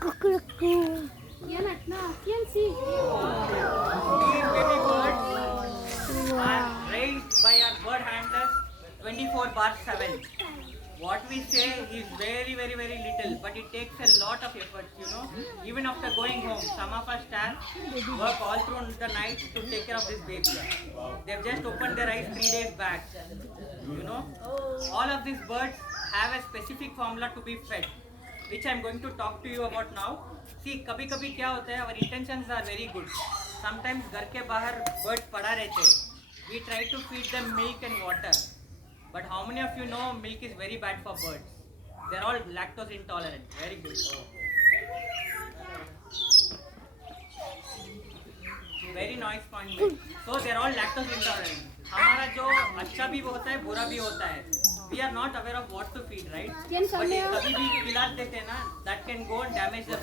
These baby birds are raised by our bird handlers 24/7. What we say is very, very, very little, but it takes a lot of effort, Even after going home, some of our staff work all through the night to take care of this baby. They've just opened their eyes 3 days back. All of these birds have a specific formula to be fed, which I'm going to talk to you about now. See, कभी-कभी क्या होता है, our intentions are very good. Sometimes घर के बाहर birds पड़ा रहते हैं. We try to feed them milk and water. But how many of you know milk is very bad for birds? They're all lactose intolerant. Very good. Very nice point made. So they're all lactose intolerant. हमारा जो अच्छा भी होता है, बुरा भी होता है. We are not aware of what to feed, right? But कभी भी खिला देते हैं ना, that can go and damage the